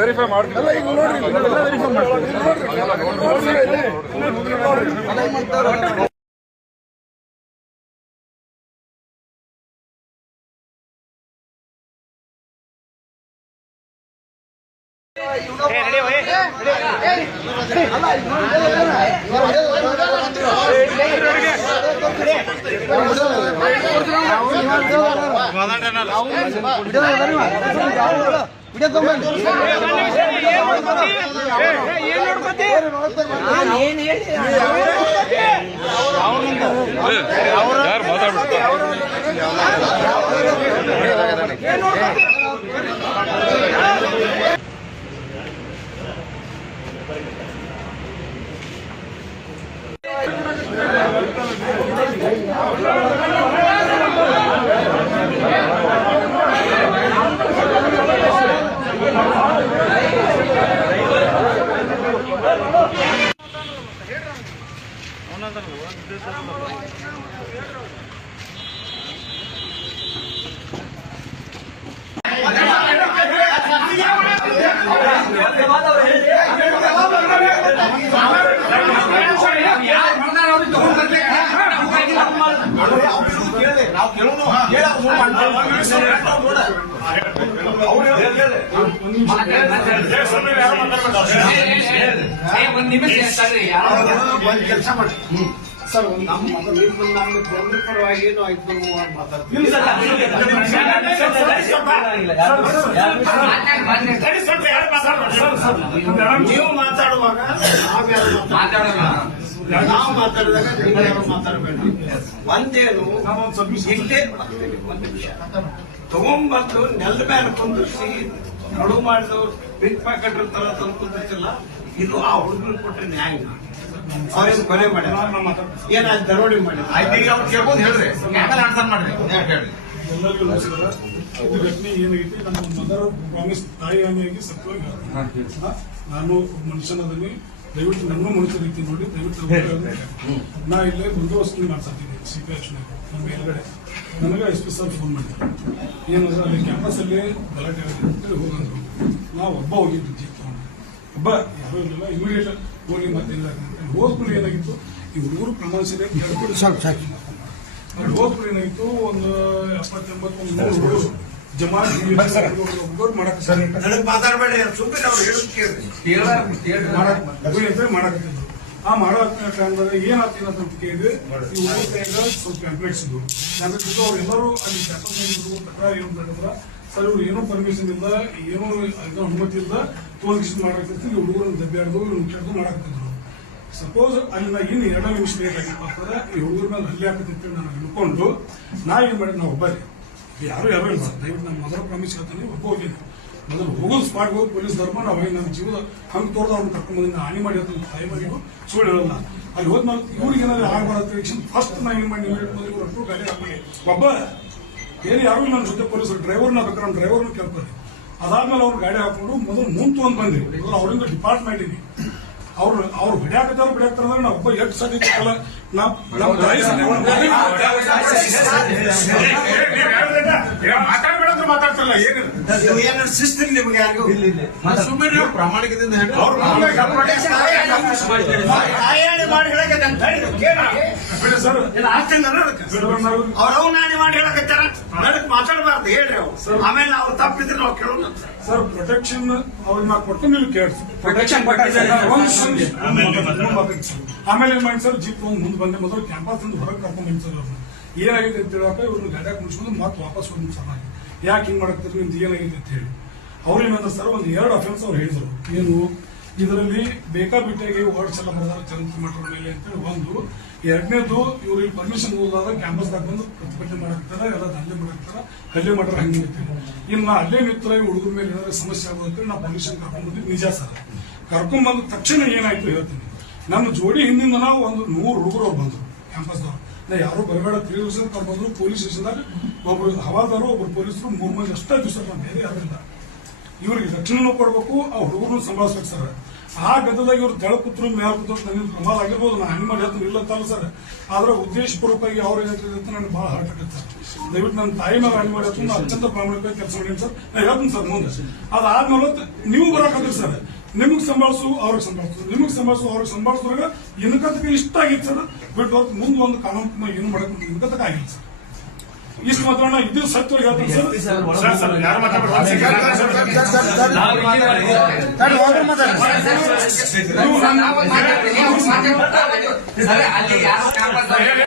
Verify ಮಾಡ್ತೀವಿ. ಕೆಲಸ ಮಾಡಿ ಸರ್, ನಮ್ಮ ಪರವಾಗಿ ನೀವು ಮಾತಾಡುವಾಗ ನಾವು ಮಾತಾಡಿದಾಗ ನೀವು ಯಾರು ಮಾತಾಡಬೇಡಿ. ಒಂದೇನು ಇಷ್ಟೇ ತಗೊಂಡ್ಬಂದು ನೆಲ ಮೇಲೆ ಕುಂದಿಸಿ ನಡು ಮಾಡಿದವ್ರು ಬಿಗ್ ಪ್ಯಾಕೆಟ್ ತರ ತಂದು ಕುಂದಿರ್ತಿಲ್ಲ. ಇದು ಆ ಹುಡುಗರು ಕೊಟ್ಟರೆ ನ್ಯಾಯ. ಅವ್ರೇನು ಕೊನೆ ಮಾಡಿ ಏನಾದ್ರು ದರೋಡಿ ಮಾಡಿ ಹೇಳ್ರಿ ಮಾಡ್ರಿ. ಎಲ್ಲರಿಗೂ ನಮಸ್ಕಾರ. ಇದು ಘಟನೆ ಏನಾಗೈತಿ, ನಮ್ಮ ಮದರ್ ಪ್ರಾಮಿಸ್ ತಾಯಿ ಆನೆಯಾಗಿ ಸತ್ವಾಗಿ ನಾನು ಮನುಷ್ಯನದನಿ, ದಯವಿಟ್ಟು ನನ್ನ ಮನುಷ್ಯ ರೀತಿ ನೋಡಿ, ದಯವಿಟ್ಟು ನಾ ಇಲ್ಲೇ ಬಂದೋಬಸ್ತ್ ಮಾಡ್ತಿದ್ದೀನಿ CPH ನಮ್ಮ ಮೇಲ್ಗಡೆ. ನನಗೆ SP ಸರ್ ಫೋನ್ ಮಾಡಿದ್ರು, ಏನಂದ್ರೆ ಅಲ್ಲಿ ಕ್ಯಾಂಪಸ್ ಅಲ್ಲಿ ಗಲಾಟೆ ಅಂತೇಳಿ ಹೋಗಂದ್ರು. ನಾವು ಒಬ್ಬ ಹೋಗಿದ್ದು ಜೀಪ್ ತಗೊಂಡು, ಒಬ್ಬ ಯಾರು ಇರಲಿಲ್ಲ. ಇಮಿಡಿಯೇಟ್ ಹೋಗಿ ಮತ್ತೇನಿಲ್ಲ ಹೋದ್ಮೇಲೆ ಏನಾಗಿತ್ತು, ಈ ಹುಡುಗರು ಪ್ರಮಾಣ ಸರಿಯಾಗಿ ಹೋದ್ಮೇಲೆ ಏನಾಗಿತ್ತು, ಒಂದು 70-80 ಜಮಾ ಒಬ್ಬರು ಮಾಡಕ್ ಮಾತಾಡಬೇಡಿ, ಮಾಡಕತ್ತಿದ್ರು. ಆ ಮಾಡೋ ಟೈಮ್ದಾಗ ಏನಾಗ್ತಿಲ್ಲ ಅಂತ ಕೇಳಿದ್ರೆ ಈ ಹುಡುಗ ಸ್ವಲ್ಪ ಪ್ಯಾಂಪ್ಲೆಟ್ಸ್ ಇದ್ವು. ಅವ್ರೆಲ್ಲರೂ ಅಲ್ಲಿ ತಕರಾರು ಏನು ಮಾಡಿದ್ರ, ಸರ್ ಇವ್ರು ಏನೋ ಪರ್ಮಿಷನ್ ಇಲ್ಲ, ಏನೋ ಅನುಮತಿ ಇಲ್ಲ, ತೋರಿಸಿ ಮಾಡಕತ್ತಿದ್ರು. ಈ ಹುಡುಗರನ್ನ ದಬ್ಬ್ಯಾಡ್ದು, ಇವ್ರನ್ನ ಕೆಡ್ದು ಮಾಡಕತ್ತಿದ್ರು. ಸಪೋಸ್ ಅಲ್ಲಿ ನಾ ಇನ್ನು 2 ನಿಮಿಷ ಲೇಟ್ ಆಗಿಪ್ಪ ಈ ಹುಡುಗರ ಮೇಲೆ ಹಲ್ಲೆ ಹಾಕತ್ತಿತ್ತು. ನಾನು ಹಿಡ್ಕೊಂಡು ನಾ ಏನ್ ಮಾಡಿದ್, ನಾವು ಒಬ್ಬರೇ, ಯಾರು ಇಲ್ಲ. ದಯವಿಟ್ಟು ನಮ್ಮ ಮದರ್ ಪ್ರಾಮಿಸ್ ಹೇಳ್ತಾನೆ, ಒಬ್ಬ ಹೋಗಿದ್ದೆ. ಮೊದಲು ಹೋಗೋದು ಸ್ಪಾಟ್ ಹೋಗಿ ಪೊಲೀಸ್ ಧರ್ಮ ನಾವು ನಮ್ಮ ಜೀವದ ಹಂಗೆ ತೋರ್ದು ಅವ್ರನ್ನ ಕರ್ಕೊಂಡ್ ಬಂದಿದ್ದ ಹಾನಿ ಮಾಡಿ ಅಂತ ತಾಯಿ ಮನೆಗೂ ಸುಳ್ಳು ಹೇಳಲ್ಲ. ಅಲ್ಲಿ ಹೋದ್ಮೇಲೆ ಇವ್ರಿಗೆ ಏನಾದ್ರು ಆಗಬಾರದು ಫಸ್ಟ್ ನಾ ಏನ್ ಮಾಡಿ ಇವ್ರು ಗಾಡಿ ಹಾಕೊಳ್ಳಿ, ಒಬ್ಬ ಏನು ಯಾರು ಇಲ್ಲ ನನ್ನ ಜೊತೆ ಪೊಲೀಸರು. ಡ್ರೈವರ್ನ ಬೇಕಾದ್ರೆ ನಮ್ಮ ಡ್ರೈವರ್ನ ಕೇಳ್ತಾರೆ. ಅದಾದ್ಮೇಲೆ ಅವ್ರು ಗಾಡಿ ಹಾಕೊಂಡು ಮೊದಲು ಮುಂದೆ ತೊಗೊಂಡ್ ಬಂದ್ರಿ. ಅವರಿಂದ ಡಿಪಾರ್ಟ್ಮೆಂಟ್ ಇದೆ, ಅವ್ರು ಬಿಡಾಕತ್ತವ್ರು ಬಿಡಾಕ್ತಾರ. ನಾವು ಒಬ್ಬ ಎಷ್ಟು ಸಾಧ್ಯಲ್ಲ ಮಾತಾಡ್ತಾರಲ್ಲ ಏನು ಶಿಸ್ತಿಲ್ಲ ನಿಮ್ಗೆ ಯಾರಿಗೂ ಸುಮ್ಮನೆ ಪ್ರಾಮಾಣಿಕದಿಂದ ಮಾಡಿ ಸರ್ ಅವ್ರವ್ ನಾನೇ ಮಾಡಿ ಹೇಳಕತ್ತಾರ. ನನಗೆ ಮಾತಾಡಬಾರ್ದು ಹೇಳ್ರಿ ಅವ್ರು. ಆಮೇಲೆ ನಾವು ತಪ್ಪಿದ್ರೆ ನಾವು ಕೇಳೋಣ ಸರ್. ಪ್ರೊಟೆಕ್ಷನ್ ಅವ್ರಿಗೆ ನಾವು ಕೊಟ್ಟು ನೀವು ಕೇಳಿ ಪ್ರೊಟೆಕ್ಷನ್ ಆಮೇಲೆ ಏನ್ ಮಾಡಿ ಸರ್, ಜೀಪ್ ಮುಂದೆ ಬಂದೆ. ಮೊದಲು ಕ್ಯಾಂಪಸ್ ಇಂದ ಹೊರಗೆ ಕರ್ಕೊಂಡ್ ಬಂದ್ ಸರ್ ಅವ್ರನ್ನ ಏನಾಗಿದೆ ಅಂತ ಹೇಳಕ ಇವ್ರನ್ನ ಗಾಡಿಯಾಗ ಮುಗಿಸ್ಕೊಂಡು ಮತ್ತೆ ವಾಪಸ್ ಹೋಗಿ ಸರ್ ಯಾಕೆ ಹಿಂಗ್ ಮಾಡಕ್ತಿದ್ರು, ನಿಮ್ದು ಏನಾಗಿದೆ ಅಂತ ಹೇಳಿ. ಅವ್ರು ಏನಂದ್ರೆ ಸರ್ ಒಂದು 2 ಅಫೆನ್ಸ್ ಅವ್ರು ಹೇಳಿದ್ರು. ಏನು ಇದರಲ್ಲಿ ಬೇಕಾಬಿಟ್ಟಾಗಿ ವರ್ಡ್ಸ್ ಎಲ್ಲ ಬರೋದಾರ ಚಂದ್ರ ಮಠದ ಮೇಲೆ ಅಂತೇಳಿ ಒಂದು. ಎರಡನೇದು ಇವ್ರು ಇಲ್ಲಿ ಪರ್ಮಿಷನ್ ಹೋದಾಗ ಕ್ಯಾಂಪಸ್ದಾಗ ಬಂದು ಪ್ರತಿಭಟನೆ ಮಾಡಾಕ್ತಾರ, ಎಲ್ಲ ದಂಧೆ ಮಾಡಾಕ್ತಾರ, ಹಲ್ಲೆ ಮಾಡ್ರ ಹಂಗೆ ಇನ್ನು ಅಲ್ಲೇ ನಿಂತರ ಹುಡುಗರ ಮೇಲೆ ಏನಾದ್ರು ಸಮಸ್ಯೆ ಆಗೋದು ಅಂತೇಳಿ ನಾವು ಪರ್ಮಿಷನ್ ಕರ್ಕೊಂಡ್ ಬಂದಿದ್ದು ನಿಜ ಸರ್. ಕರ್ಕೊಂಡ್ ಬಂದ ತಕ್ಷಣ ಏನಾಯ್ತು ಹೇಳ್ತೀನಿ. ನಮ್ಮ ಜೋಡಿ ಹಿಂದಿಂದ ನಾವು ಒಂದು 100 ಹುಡುಗರು ಅವ್ರು ಬಂದ್ರು ಕ್ಯಾಂಪಸ್ದವ್ರು. ನಾ ಯಾರು ಬರಬೇಡ 3 ದಿವಸ ಬಂದ್ರು. ಪೊಲೀಸ್ ಸ್ಟೇಷನ್ದಾಗ ಒಬ್ರು ಹವಾದಾರು, ಒಬ್ರು ಪೊಲೀಸರು, 3 ಮಂದಿ ಅಷ್ಟೇ ದಿವಸ ಬೇರೆ ಯಾರಿಲ್ಲ. ಇವ್ರಿಗೆ ರಕ್ಷಣೆನೂ ಕೊಡ್ಬೇಕು ಆ ಹುಡುಗರನ್ನು ಸಂಭಾಳಿಸ್ಬೇಕು ಸರ್. ಆ ಗದ್ದದಾಗ ಇವ್ರು ತೆಳ ಕೂತ್ರು ಮೇಲ್ ಕೂತ್ರು ನನಗೆ ಪ್ರಮಾದ ಆಗಿರ್ಬೋದು, ನಾನು ಹಣ್ಣು ಮಾಡಿ ಹೇಳ್ತೀನಿ ಇಲ್ಲ ಅಂತಲ್ಲ ಸರ್. ಆದ್ರೆ ಉದ್ದೇಶಪೂರ್ವಕವಾಗಿ ಅವ್ರು ಏನಾಗ್ತದೆ ಅಂತ ನನಗೆ ಬಹಳ ಹರ್ಟ್ ಆಗುತ್ತೆ ಸರ್. ದಯವಿಟ್ಟು ನನ್ನ ತಾಯಿ ಮೇಲೆ ಹಣ್ಣು ಮಾಡಿ ಹೇಳ್ತೀನಿ, ಅತ್ಯಂತ ಪ್ರಾಮಾಣಿಕವಾಗಿ ಕೆಲಸ ಮಾಡಿ ಸರ್. ನಾನು ಹೇಳ್ತೀನಿ ಸರ್ ಮುಂದೆ. ಅದಾದ್ಮೇಲೆ ನೀವು ಬರಕತ್ತೀರಿ ಸರ್, ನಿಮಗ್ ಸಂಭಾಳಿಸು ಅವ್ರಿಗೆ ಸಂಭಾಳಿಸು, ನಿಮಗ್ ಸಂಭಾಳಿಸು ಅವ್ರಿಗೆ ಸಂಭಾಳಿಸಿದಾಗ ಇನ್ಕತಕ್ಕೆ ಇಷ್ಟ ಆಗಿತ್ತು ಸರ್. ಬಿಟ್ಟು ಮುಂದೆ ಒಂದು ಕಾನೂನು ಏನು ಮಾಡಕ್ ಇನ್ಕತಕ್ಕೆ ಆಗಿಲ್ಲ ಸರ್. ಇಷ್ಟು ಮಾತಾಡೋಣ, ಇದು ಸತ್ಯವಾಗಿ ಹೇಳ್ತೀನಿ ಸರ್. ಯಾರು ಮಾತಾಡ್ತಾರೆ ಅಲ್ಲಿ ಯಾರು